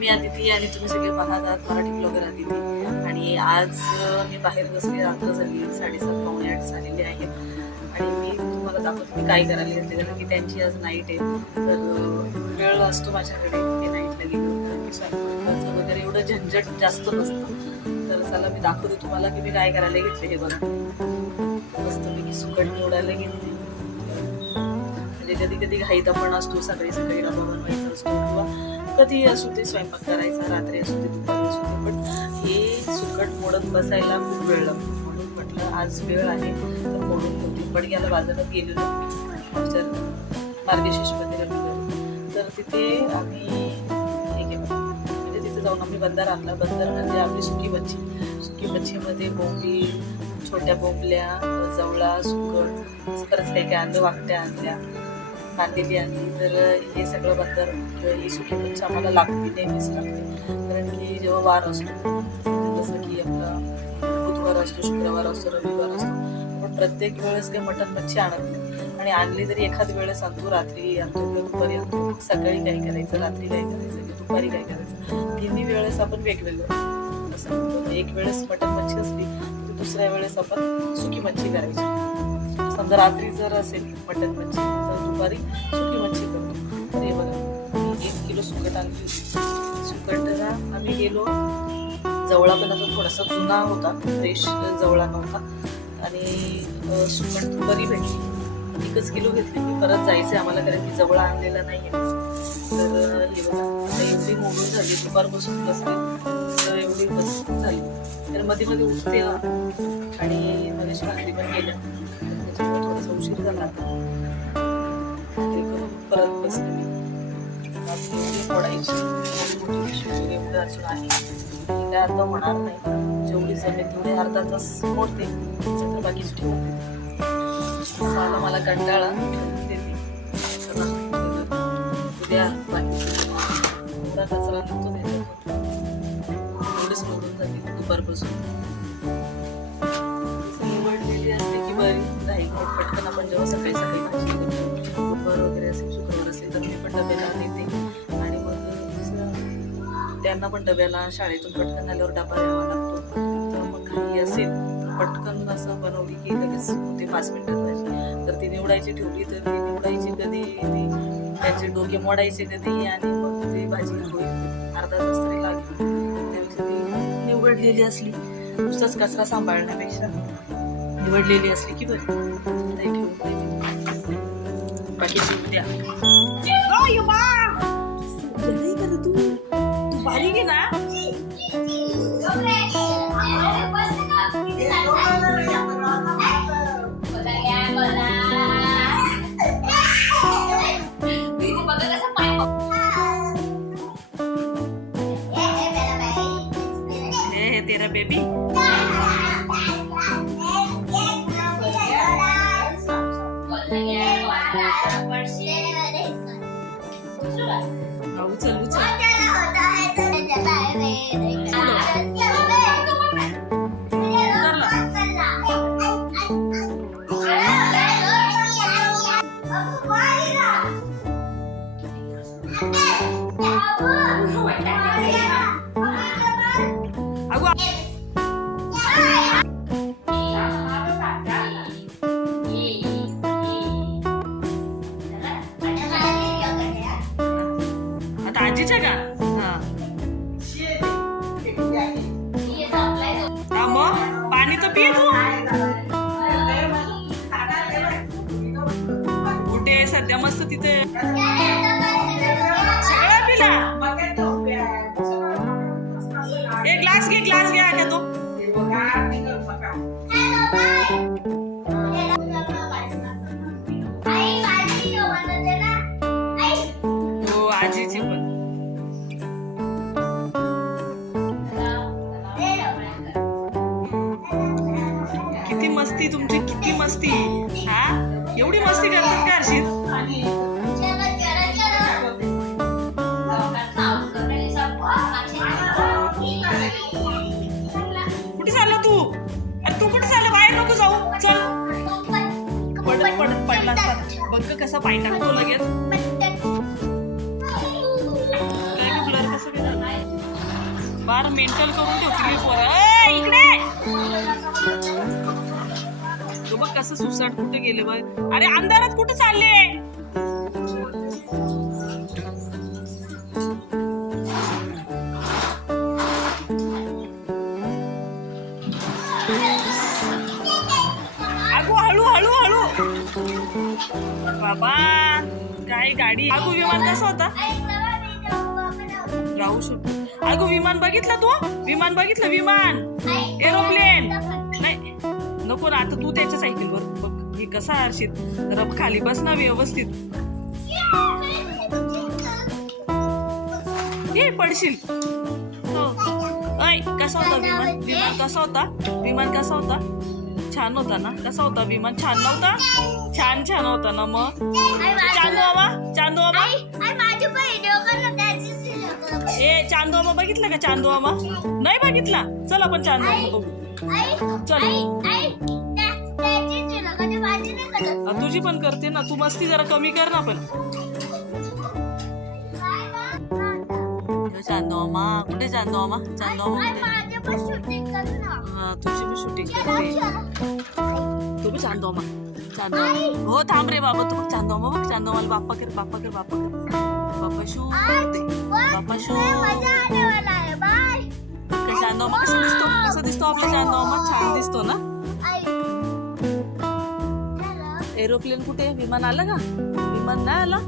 मी अदिती आणि तुम्ही सगळे पाहत आहात मराठी ब्लॉगर अदिती. आणि आज मी बाहेर बसली, रात्र झाली 7:30-8 झालेली आहे आणि मी तुम्हाला दाखवते मी काय करायला घेतले, कारण की त्यांची आज नाईट आहे. तर वेळ असतो माझ्याकडे, ते नाईटला गेलो कारण की स्वयंपाकाचं वगैरे एवढं झंझट जास्त नसतं. तर चला मी दाखवते तुम्हाला की मी काय करायला घेतले. हे बघा, मस्तपैकी सुकट निवडायला घेतली. म्हणजे कधी कधी घाईत आपण असतो, सकाळी सकाळी डबा बनवायचा असतो किंवा कधी असू ते स्वयंपाक करायचा, रात्री असू ते दुपारी असू ते, पण हे सुकट मोडत बसायला खूप वेळ लागतो. म्हणून म्हटलं आज वेळ आहे तर मोडून ठेवते. पडग्याला बाजारात गेलेलो आमच्या मार्गशीर्षमध्ये रविवारी, तर तिथे आम्ही हे केलं, म्हणजे तिथे जाऊन आम्ही बंदर आणला. बंदर म्हणजे आपली सुकी मच्छी. सुकी मच्छीमध्ये बोंबी, छोट्या बोंबल्या, जवळा, सुकट, बरंच काही काही आणलं, वाकट्या आणल्या, कांदेली आणली. तर हे सगळं बंदर, ही सुकी मच्छी आम्हाला लागते, नेहमीच लागते. कारण की जेव्हा वार असतो, जसं की आपला बुधवार असतो, शुक्रवार असतो, रविवार असतो, पण प्रत्येक वेळेस काही मटण मच्छी आणत नाही. आणि आणली तरी एखाद वेळेस आणतो, रात्री आणतो किंवा दुपारी आणतो. सकाळी काय करायचं, रात्री काय करायचं किंवा दुपारी काय करायचं, तिन्ही वेळेस आपण वेगवेगळं असं म्हणतो. एक वेळेस मटण मच्छी असली तर दुसऱ्या वेळेस आपण सुकी मच्छी करायची. समजा रात्री जर असेल मटण मच्छी तर दुपारी सुकी मच्छी करतो. तर हे बघा, मी 1 किलो सुकट आणली होती. सुकटला आम्ही गेलो, जवळा पण आता थोडासा जुना होता, फ्रेश जवळा नव्हता. आणि सुकट दुपारी भेटली, 1 किलो घेतली. मी परत जायचं आम्हाला, कारण की जवळा आणलेला नाही आहे. तर हे बघा, आता एवढी मोडून झाली, दुपारपासून बसली तर एवढी बस झाली. तर मध्ये मध्ये उठते आणि मध्ये भाकरी पण गेल्या, त्याच्यामुळे थोडासा उशीर झाला. परत बसले मी. एवढी फोडायची, एवढं अजून आहे, काय अर्धा होणार नाही. जेवढी जमेल तेवढी अर्धा तास मोडते, तर बाकीची ठेवते. आला मला कंटाळा देते उद्या बाकी एवढा कचरा निघतो त्याच्यात. एवढीच मोडून झाली दुपारपासून. निवडलेली असते की बरी नाही, पटकन आपण जेव्हा सकाळी सकाळी भाजी करतो, बुधवार वगैरे असेल, शुक्रवार असेल, तर मी पण डब्याला देते. आणि मग त्यांना पण डब्याला शाळेतून पटकन आल्यावर डबा द्यावा लागतो. तर मग काही असेल पटकन असं बनवली की लगेच होते 5 मिनिटात भाजी. तर ती निवडायची ठेवली तर ती निवडायची कधी, ती त्याचे डोके मोडायचे कधी, आणि मग ती भाजी होईल अर्धा तास तरी लागेल. त्यापेक्षा ती निवडलेली असली, नुसताच कचरा सांभाळण्यापेक्षा निवडलेली असली की बरी. बाकीची उद्या तू बारीक आहे ना. हे तेरा बेबी उचल उचल. आता आजीच्या का? हा मग पाणी तर पिये तू. कुठे सध्या मस्त तिथे सगळं पिला. एक ग्लास घे, ग्लास घ्या का तो. हो आजीची पण. किती मस्ती तुमची, किती मस्ती. हा एवढी मस्ती करतात का हर्षित? कुठे चालला तू? अरे तू कुठे चालला? बाहेर नको जाऊ, चल. पडत पडत पडला बघ कसा पाय टाकतो लगेच. काय ब्लर कसं काय झालं? फार मेंटल करून ठेवतील पोरं. इकडे तो बघ कसं सुसाट कुठे गेले बघ. अरे अंधारात कुठे चालले. अगो हळू हळू हळू बाबा. काय गाडी. अगो विमान कसं होता. राहू शकतो. अगो विमान बघितलं तू. विमान बघितलं. विमान एरोप्लेन नाही नको ना. आता तू त्याच्या सायकलवर बघ हे कसा हर्षित. जरा खाली बस ना व्यवस्थित. ये पडशील. हो ऐ कसा होता विमान. विमान कसा होता. विमान कसा होता. छान होता ना. कसा होता विमान. छान नव्हता. छान छान होता ना. मग चांदू मामा. चांदू मामा ए चांदू मामा बघितला का. चांदू मामा नाही बघितला. चल आपण चांदू मामा बघू. चल तुझी पण करते ना. तू मस्ती जरा कमी कर ना. पण चांदू मामा कुठे. चांदू मामा. चांदू मामा तुझी पण शूटिंग करते. तू बी चांदू मामा. चांदू हो थांब रे बाबा. तू चांदू मामा बघ. चांदू मामा बाप्पा कर. बाप्पा कर. बाप्पा कर. बाप्पा शू बाप्पा शू. चांदू मामा कसा दिसतो. कसा दिसतो आपला चांदू मामा. छान दिसतो ना. एरोप्लेन कुठे. विमान आलं का. विमान नाही आला.